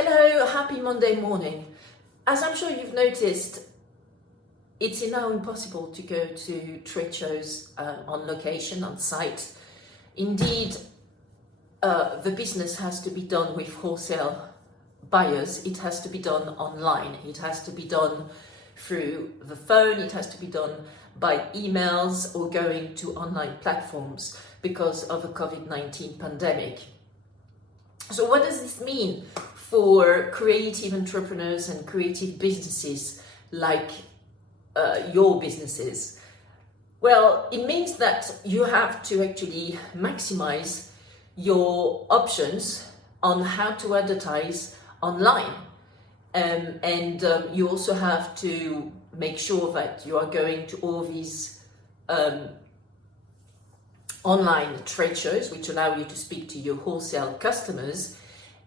Hello, happy Monday morning. As I'm sure you've noticed, it's now impossible to go to trade shows on location, on site. Indeed, the business has to be done with wholesale buyers. It has to be done online. It has to be done through the phone. It has to be done by emails or going to online platforms because of the COVID-19 pandemic. So what does this mean for creative entrepreneurs and creative businesses like your businesses? Well, it means that you have to actually maximize your options on how to advertise online. And you also have to make sure that you are going to all these online trade shows, which allow you to speak to your wholesale customers,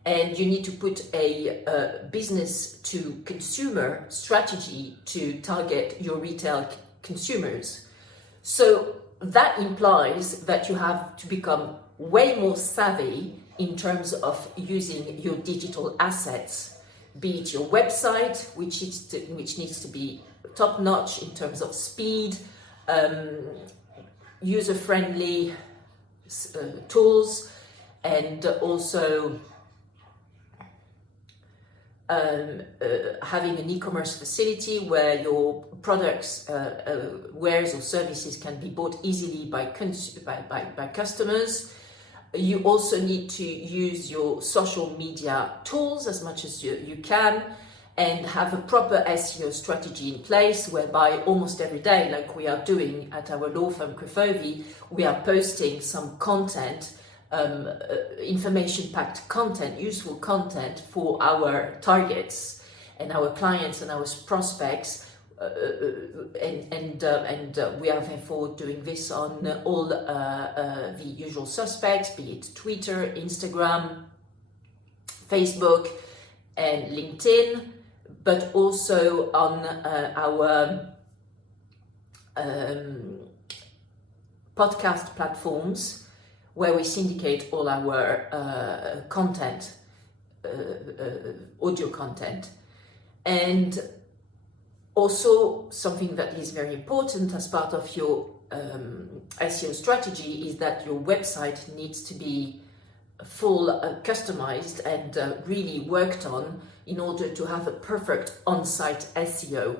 and you need to put a business to consumer strategy to target your retail consumers. So that implies that you have to become way more savvy in terms of using your digital assets, be it your website, which needs to be top-notch in terms of speed, user-friendly tools, and also having an e-commerce facility where your products, wares or services can be bought easily by customers. You also need to use your social media tools as much as you can, and have a proper SEO strategy in place, whereby almost every day, like we are doing at our law firm Crefovi, we are posting some content, information-packed content, useful content for our targets and our clients and our prospects, and we are therefore doing this on all the usual suspects, be it Twitter, Instagram, Facebook, and LinkedIn, but also on our podcast platforms, where we syndicate all our content, audio content. And also something that is very important as part of your SEO strategy is that your website needs to be full customized and really worked on in order to have a perfect on-site SEO.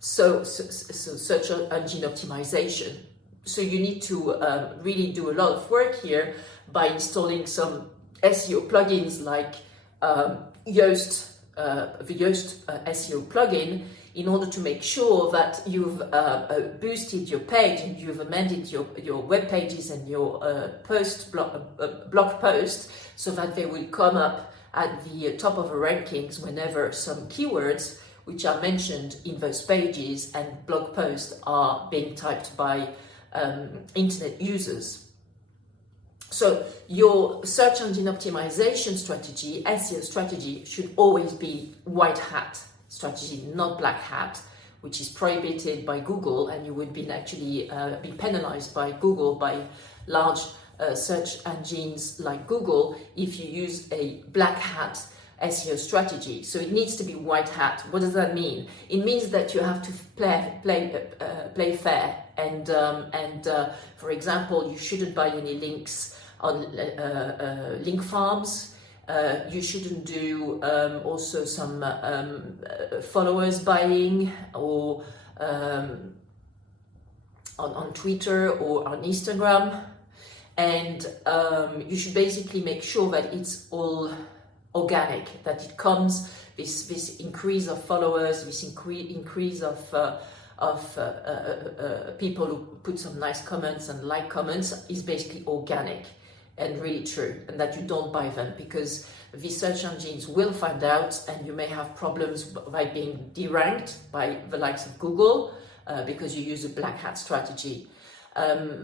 So search engine optimization. So you need to really do a lot of work here by installing some SEO plugins like the Yoast SEO plugin, in order to make sure that you've boosted your page and you've amended your web pages and your blog post, so that they will come up at the top of the rankings whenever some keywords which are mentioned in those pages and blog posts are being typed by internet users. So your search engine optimization strategy, SEO strategy, should always be white hat strategy, not black hat, which is prohibited by Google, and you would be penalized by Google, by large search engines like Google, if you use a black hat SEO strategy. So it needs to be white hat. What does that mean? It means that you have to play fair, and for example, you shouldn't buy any links on link farms. You shouldn't do also some followers buying, or on Twitter or on Instagram, and you should basically make sure that it's all organic, that it comes, this increase of followers, this increase of people who put some nice comments and like comments is basically organic and really true, and that you don't buy them, because the search engines will find out, and you may have problems by being deranked by the likes of Google because you use a black hat strategy.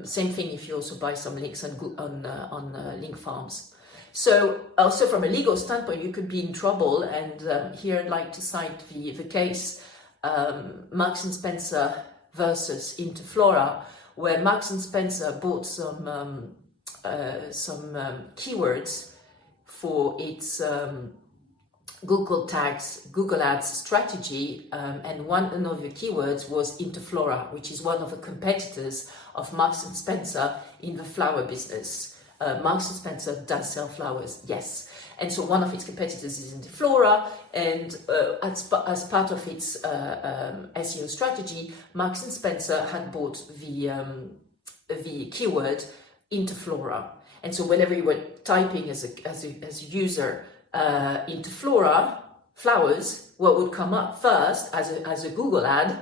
Same thing if you also buy some links on link farms. So also from a legal standpoint, you could be in trouble, and here I'd like to cite the case Marks & Spencer versus Interflora, where Marks & Spencer bought some keywords for its Google tags, Google Ads strategy, and one of the keywords was interflora, which is one of the competitors of Marks and Spencer in the flower business. Marks and Spencer does sell flowers, yes. And so one of its competitors is interflora, and as part of its SEO strategy, Marks and Spencer had bought the keyword interflora. And so whenever you were typing as a user interflora, flowers, what would come up first as a Google ad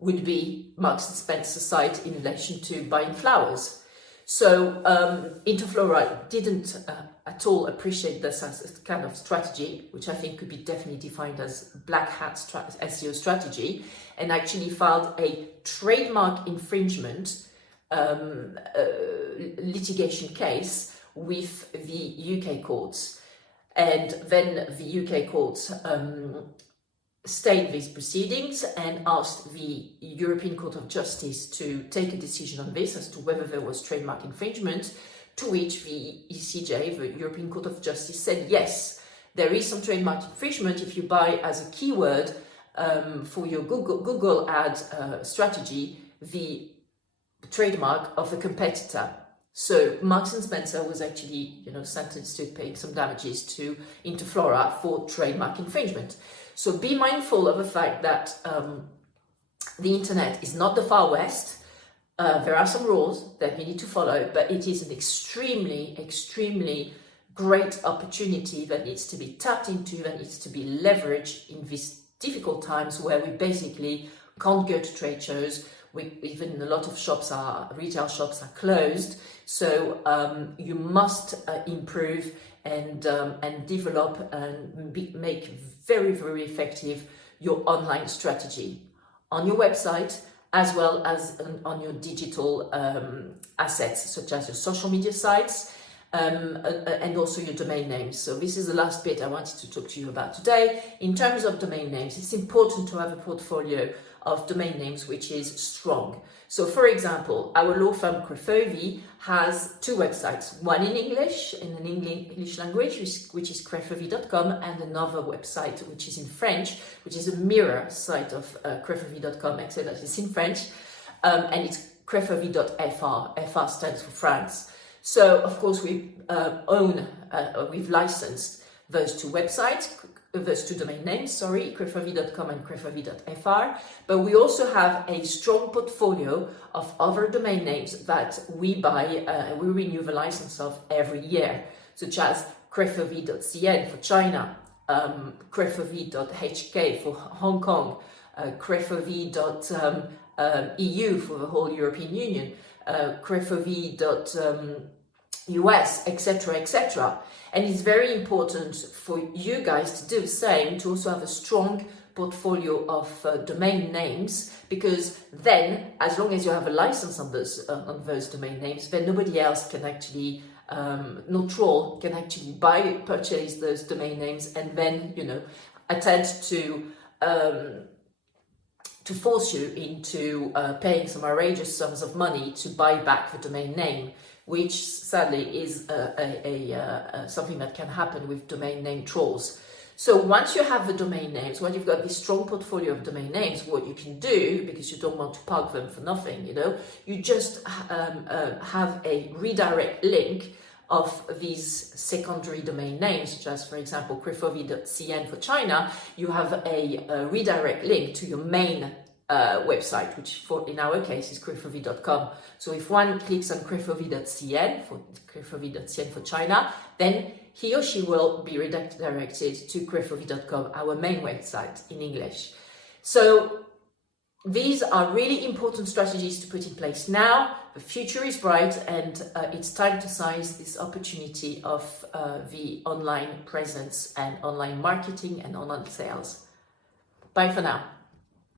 would be Marks and Spencer site in relation to buying flowers. So interflora didn't at all appreciate this as a kind of strategy, which I think could be definitely defined as black hat SEO strategy, and actually filed a trademark infringement litigation case with the UK courts. And then the UK courts stayed these proceedings and asked the European Court of Justice to take a decision on this as to whether there was trademark infringement, to which the ECJ, the European Court of Justice, said yes, there is some trademark infringement if you buy as a keyword for your Google ad strategy the trademark of a competitor. So Marks and Spencer was actually, sentenced to pay some damages to Interflora for trademark infringement. So be mindful of the fact that the internet is not the Far West. There are some rules that you need to follow, but it is an extremely, extremely great opportunity that needs to be tapped into, that needs to be leveraged in these difficult times where we basically can't go to trade shows. Even a lot of retail shops are closed. So you must improve and develop and make very, very effective your online strategy on your website, as well as on your digital assets, such as your social media sites, and also your domain names. So this is the last bit I wanted to talk to you about today. In terms of domain names, it's important to have a portfolio of domain names which is strong. So for example, our law firm Crefovi has two websites, one in English, in an English language, which is crefovi.com, and another website which is in French, which is a mirror site of crefovi.com, except that it's in French, and it's crefovi.fr. FR stands for France. So of course we've licensed those two websites, those two domain names, crefovi.com and crefovi.fr, but we also have a strong portfolio of other domain names that we buy, we renew the license of every year, such as crefovi.cn for China, crefovi.hk for Hong Kong, crefovi.eu for the whole European Union, crefovi.us, etc., etc. And it's very important for you guys to do the same, to also have a strong portfolio of domain names, because then, as long as you have a license on those domain names, then nobody else can actually, no troll can actually purchase those domain names, and then, attempt to force you into paying some outrageous sums of money to buy back the domain name, which sadly is something that can happen with domain name trolls. So once you have the domain names, when you've got this strong portfolio of domain names, what you can do, because you don't want to park them for nothing, you just have a redirect link of these secondary domain names, such as, for example, crefovi.cn for China. You have a redirect link to your main website, which in our case is crefovi.com. So if one clicks on crefovi.cn for China, then he or she will be redirected to crefovi.com, our main website in English. So these are really important strategies to put in place now. The future is bright, and it's time to seize this opportunity of the online presence and online marketing and online sales. Bye for now.